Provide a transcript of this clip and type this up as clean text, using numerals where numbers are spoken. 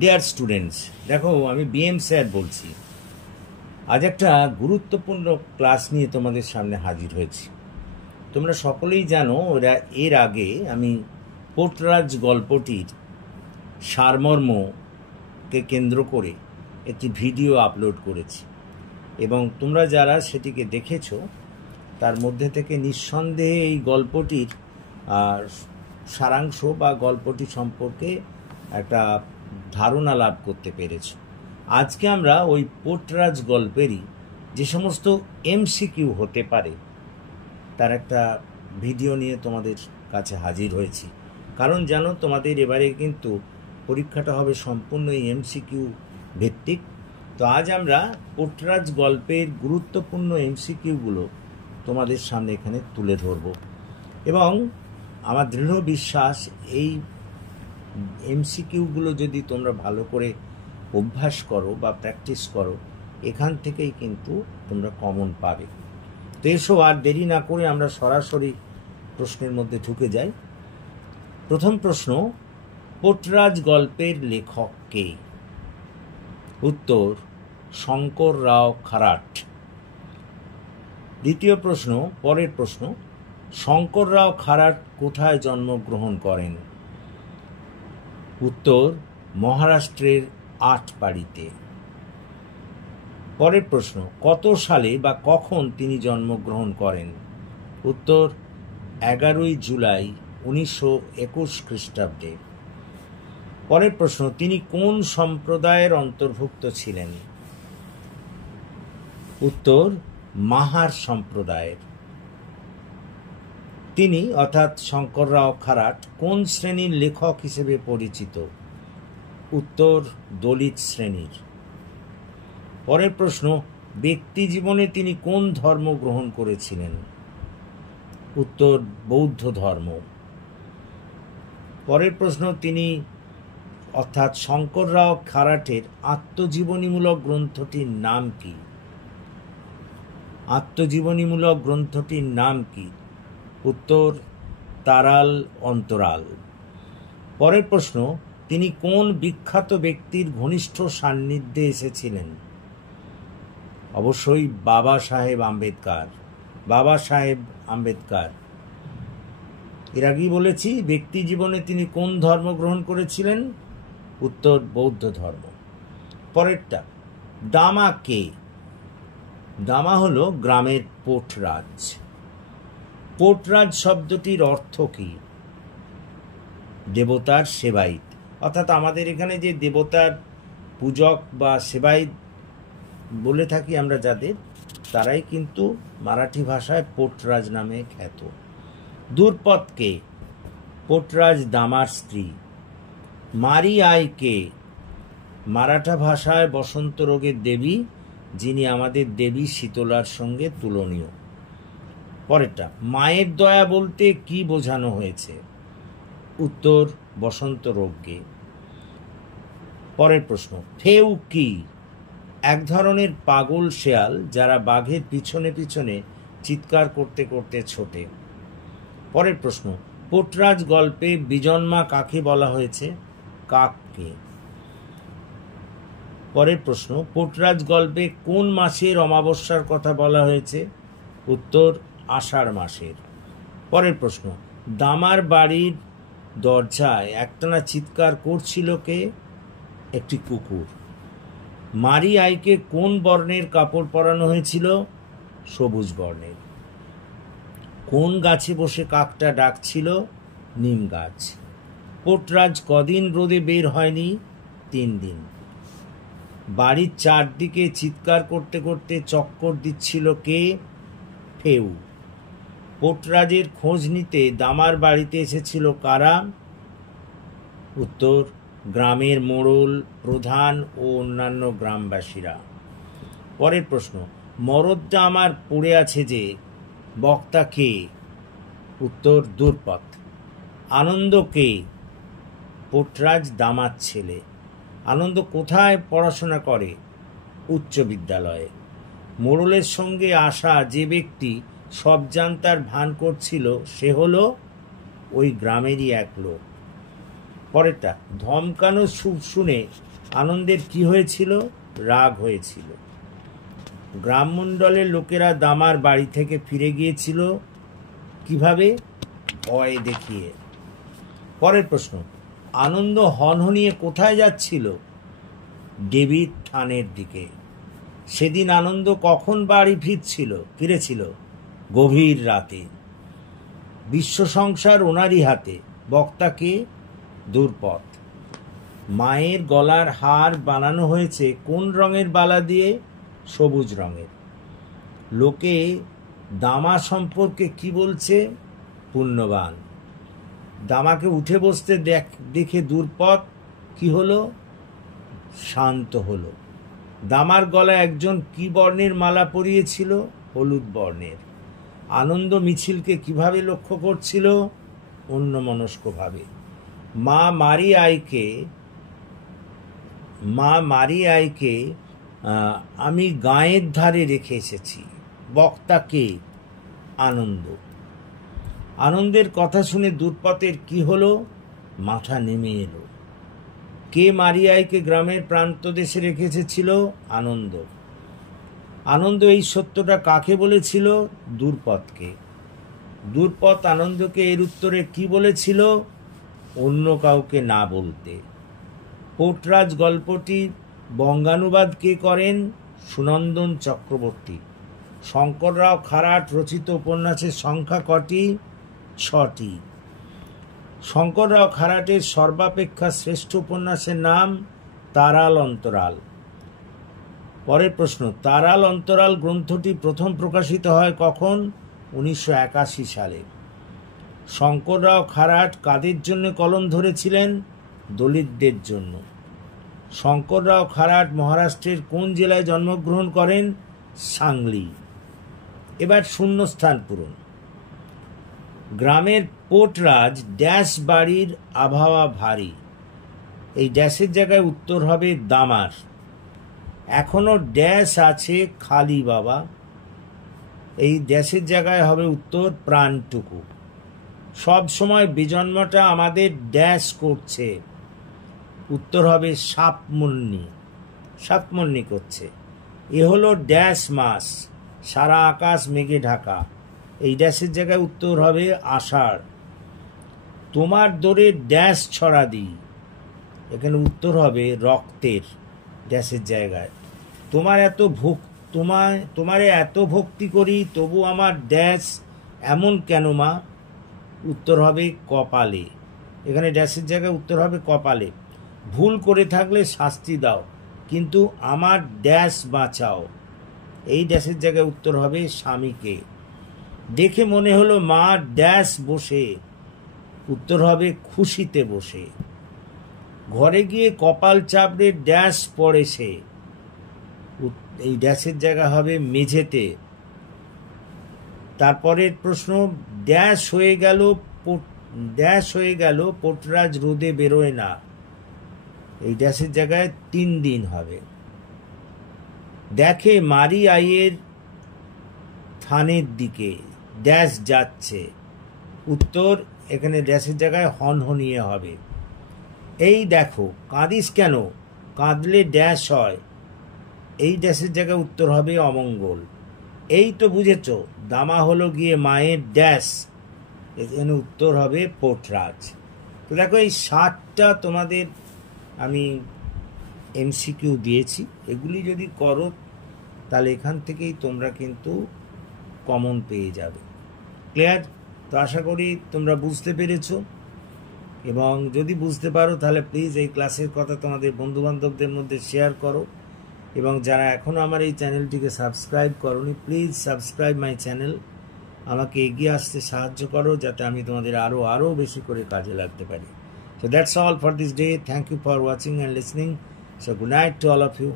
Dear students, দেখো আমি BM sir বলছি। আজ একটা গুরুত্বপূর্ণ ক্লাস নিয়ে তোমাদের সামনে হাজির হয়েছি। তোমরা সকলেই জানো এর আগে আমি পোর্টরাজ গল্পটির সারমর্মকে কেন্দ্র করে একটি ভিডিও আপলোড করেছি এবং তোমরা যারা সেটিকে দেখেছো তার মধ্যে থেকে নিঃসন্দেহে এই গল্পটির সারাংশ বা গল্পটি সম্পর্কে একটা ধারণা লাভ করতে পেরেছ। আজকে আমরা ওই পোর্টরাজ গল্পেরই যে সমস্ত এমসিকিউ হতে পারে তার একটা ভিডিও নিয়ে তোমাদের কাছে হাজির হয়েছি। কারণ জানো, তোমাদের এবারে কিন্তু পরীক্ষাটা হবে সম্পূর্ণ এমসিকিউ ভিত্তিক। তো আজ আমরা পোর্টরাজ গল্পের গুরুত্বপূর্ণ এমসিকিউগুলো তোমাদের সামনে এখানে তুলে ধরব এবং আমার দৃঢ় বিশ্বাস এই এমসিকিউগুলো যদি তোমরা ভালো করে অভ্যাস করো বা প্র্যাকটিস করো, এখান থেকেই কিন্তু তোমরা কমন পাবে। তো এসো আর দেরি না করে আমরা সরাসরি প্রশ্নের মধ্যে ঢুকে যাই। প্রথম প্রশ্ন, পোর্টরাজ গল্পের লেখক কে? উত্তর, শঙ্কর রাও খারাট। দ্বিতীয় প্রশ্ন, পরের প্রশ্ন, শঙ্কর রাও খারাট কোথায় জন্মগ্রহণ করেন? উত্তর, মহারাষ্ট্রের আটপাড়িতে। পরের প্রশ্ন, কত সালে বা কখন তিনি জন্মগ্রহণ করেন? উত্তর, 11 জুলাই 1921 খ্রিস্টাব্দে। পরের প্রশ্ন, তিনি কোন সম্প্রদায়ের অন্তর্ভুক্ত ছিলেন? উত্তর, মাহার সম্প্রদায়ের। তিনি অর্থাৎ শঙ্কর রাও খারাট কোন শ্রেণীর লেখক হিসেবে পরিচিত? উত্তর, দলিত শ্রেণীর। পরের প্রশ্ন, ব্যক্তি জীবনে তিনি কোন ধর্ম গ্রহণ করেছিলেন? উত্তর, বৌদ্ধ ধর্ম। পরের প্রশ্ন, তিনি অর্থাৎ শঙ্কর রাও খারাটের আত্মজীবনীমূলক গ্রন্থটির নাম কি? আত্মজীবনীমূলক গ্রন্থটির নাম কি? উত্তর, তারাল অন্তরাল। পরের প্রশ্ন, তিনি কোন বিখ্যাত ব্যক্তির ঘনিষ্ঠ সান্নিধ্যে এসেছিলেন? অবশ্যই বাবা সাহেব আম্বেদকর। বাবা সাহেব আম্বেদকর। এর আগেই বলেছি ব্যক্তি জীবনে তিনি কোন ধর্ম গ্রহণ করেছিলেন? উত্তর, বৌদ্ধ ধর্ম। পরেরটা, দামা কে? দামা হলো গ্রামের পোর্টরাজ। পোর্টরাজ শব্দটির অর্থ কি? দেবতার সেবাইত। অর্থাৎ আমাদের এখানে যে দেবতার পূজক বা সেবাইত বলে থাকি আমরা যাদের, তারাই কিন্তু মারাঠি ভাষায় পোর্টরাজ নামে খ্যাত। দূর্পদ কে? পোর্টরাজ দামার স্ত্রী। মারি আই কে? মারাঠা ভাষায় বসন্ত রোগের দেবী, যিনি আমাদের দেবী শীতলার সঙ্গে তুলনীয়। পরেরটা, মায়ের দয়া বলতে কি বোঝানো হয়েছে? উত্তর, বসন্ত রোগকে। পরের প্রশ্ন, ফেউ কি? এক ধরনের পাগল শেয়াল যারা বাঘের পিছনে পিছনে চিৎকার করতে করতে ছোটে। পরের প্রশ্ন, পোর্টরাজ গল্পে বিজন্মা কাকে বলা হয়েছে? কাককে। পরের প্রশ্ন, পোর্টরাজ গল্পে কোন মাসের অমাবস্যার কথা বলা হয়েছে? উত্তর, আষাঢ় মাসের। পরের প্রশ্ন, দামার বাড়ির দরজায় একটানা চিৎকার করছিল কে? একটি কুকুর। মারি আইকে কোন বর্ণের কাপড় পরানো হয়েছিল? সবুজ বর্ণের। কোন গাছে বসে কাকটা ডাকছিল? নিম গাছ। পোর্টরাজ কদিন রোদে বের হয়নি? 3 দিন। বাড়ির চারদিকে চিৎকার করতে করতে চক্কর দিচ্ছিল কে? ফেউ। পোর্টরাজের খোঁজ নিতে দামার বাড়িতে এসেছিল কারা? উত্তর, গ্রামের মোড়ল, প্রধান ও অন্যান্য গ্রামবাসীরা। পরের প্রশ্ন, মরদটা আমার পড়ে আছে যে, বক্তা কে? উত্তর, দূর্পদ। আনন্দ কে? পোর্টরাজ দামার ছেলে। আনন্দ কোথায় পড়াশোনা করে? উচ্চ বিদ্যালয়ে। মোড়লের সঙ্গে আসা যে ব্যক্তি সব জানতার ভান করছিল সে হলো ওই গ্রামেরই এক লোক। পরেরটা, ধমকানো সুর শুনে আনন্দের কি হয়েছিল? রাগ হয়েছিল। গ্রামমণ্ডলের লোকেরা দামার বাড়ি থেকে ফিরে গিয়েছিল কিভাবে? ভয় দেখিয়ে। পরের প্রশ্ন, আনন্দ হনহনিয়ে কোথায় যাচ্ছিল? দেবীর থানের দিকে। সেদিন আনন্দ কখন বাড়ি ফিরেছিল? গভীর রাতে। বিশ্ব সংসার ওনারই হাতে। বক্তাকে? দুর্পদ। মায়ের গলার হার বানানো হয়েছে কোন রঙের বালা দিয়ে? সবুজ রঙের। লোকে দামা সম্পর্কে কি বলছে? পুণ্যবান। দামাকে উঠে বসতে দেখে দুর্পদ কি হলো? শান্ত হলো। দামার গলায় একজন কি বর্ণের মালা পরিয়েছিল? হলুদ বর্ণের। আনন্দ মিছিলকে কিভাবে লক্ষ্য করছিল? অন্যমনস্কভাবে। মা মারি আইকে আমি গায়ের ধারে রেখে এসেছি। বক্তাকে? আনন্দ। আনন্দের কথা শুনে দুর্পদের কি হলো? মাথা নেমে এলো। কে মারিয়াইকে গ্রামের প্রান্ত দেশে রেখে এসেছিল? আনন্দ। আনন্দ এই সত্যটা কাকে বলেছিল? দুর্পদকে। দুর্পদ আনন্দকে এর উত্তরে কি বলেছিল? অন্য কাউকে না বলতে। পোর্টরাজ গল্পটি বঙ্গানুবাদ কে করেন? সুনন্দন চক্রবর্তী। শঙ্কররাও খারাট রচিত উপন্যাসের সংখ্যা কটি? 6টি। শঙ্কররাও খারাটের সর্বাপেক্ষা শ্রেষ্ঠ উপন্যাসের নাম তারাল অন্তরাল। পরের প্রশ্ন, তারাল অন্তরাল গ্রন্থটি প্রথম প্রকাশিত হয় কখন? 1981 সালে। শঙ্কররাও খারাট কাদের জন্য কলম ধরেছিলেন? দলিতদের জন্য। শঙ্কররাও খারাট মহারাষ্ট্রের কোন জেলায় জন্মগ্রহণ করেন? সাংলি। এবার শূন্যস্থান পূরণ। গ্রামের পোর্টরাজ ড্যাশ বাড়ির আবহাওয়া ভারী। এই ড্যাশের জায়গায় উত্তর হবে দামার। এখনো ড্যাশ আছে খালি বাবা। এই ড্যাশের জায়গায় হবে উত্তর প্রাণটুকু। সব সময় বিজন্মটা আমাদের ড্যাশ করছে। উত্তর হবে সাপমন্নি করছে। এ হলো ড্যাশ মাস। সারা আকাশ মেঘে ঢাকা। এই ড্যাশের জায়গায় উত্তর হবে আষাঢ়। তোমার দোরে ড্যাশ ছড়া দিই। এখানে উত্তর হবে রক্তের। ড্যাশের জায়গায় তোমারে এত ভক্তি করি তবু আমার ড্যাশ এমন কেন মা? উত্তর হবে কপালে। এখানে ড্যাশের জায়গায় উত্তর হবে কপালে। ভুল করে থাকলে শাস্তি দাও কিন্তু আমার ড্যাশ বাঁচাও। এই ড্যাশের জায়গায় উত্তর হবে স্বামীকে। দেখে মনে হলো মা ড্যাশ বসে। উত্তর হবে খুশিতে বসে। ঘরে গিয়ে কপাল চাপড়ে ড্যাশ পড়ে সে। এই ড্যাশের জায়গা হবে মেঝেতে। তারপরের প্রশ্ন, ড্যাশ হয়ে গেল পোর্টরাজ রোদে বেরোয় না। এই ড্যাশের জায়গায় 3 দিন হবে। দেখে মারি আইয়ের থানের দিকে ড্যাশ যাচ্ছে। উত্তর এখানে ড্যাশের জায়গায় হনহনিয়ে হবে। এই দেখো কাঁদিস কেন? কাঁদলে ড্যাশ হয়। এই ড্যাশের জায়গায় উত্তর হবে অমঙ্গল। এই তো বুঝেছ, দামা হলো গিয়ে মায়ের ড্যাশ। এখানে উত্তর হবে পোর্টরাজ। তো দেখো এই 7টা তোমাদের আমি এমসিকিউ দিয়েছি। এগুলি যদি করো তাহলে এখান থেকেই তোমরা কিন্তু কমন পেয়ে যাবে। ক্লিয়ার? তো আশা করি তোমরা বুঝতে পেরেছো, এবং যদি বুঝতে পারো তাহলে প্লিজ এই ক্লাসের কথা তোমাদের বন্ধুবান্ধবদের মধ্যে শেয়ার করো, এবং যারা এখনও আমার এই চ্যানেলটিকে সাবস্ক্রাইব করোনি প্লিজ সাবস্ক্রাইব মাই চ্যানেল। আমাকে এগিয়ে আসতে সাহায্য করো যাতে আমি তোমাদের আরও বেশি করে কাজে লাগতে পারি। So that's all for this day. Thank you for watching and listening. So good night to all of you.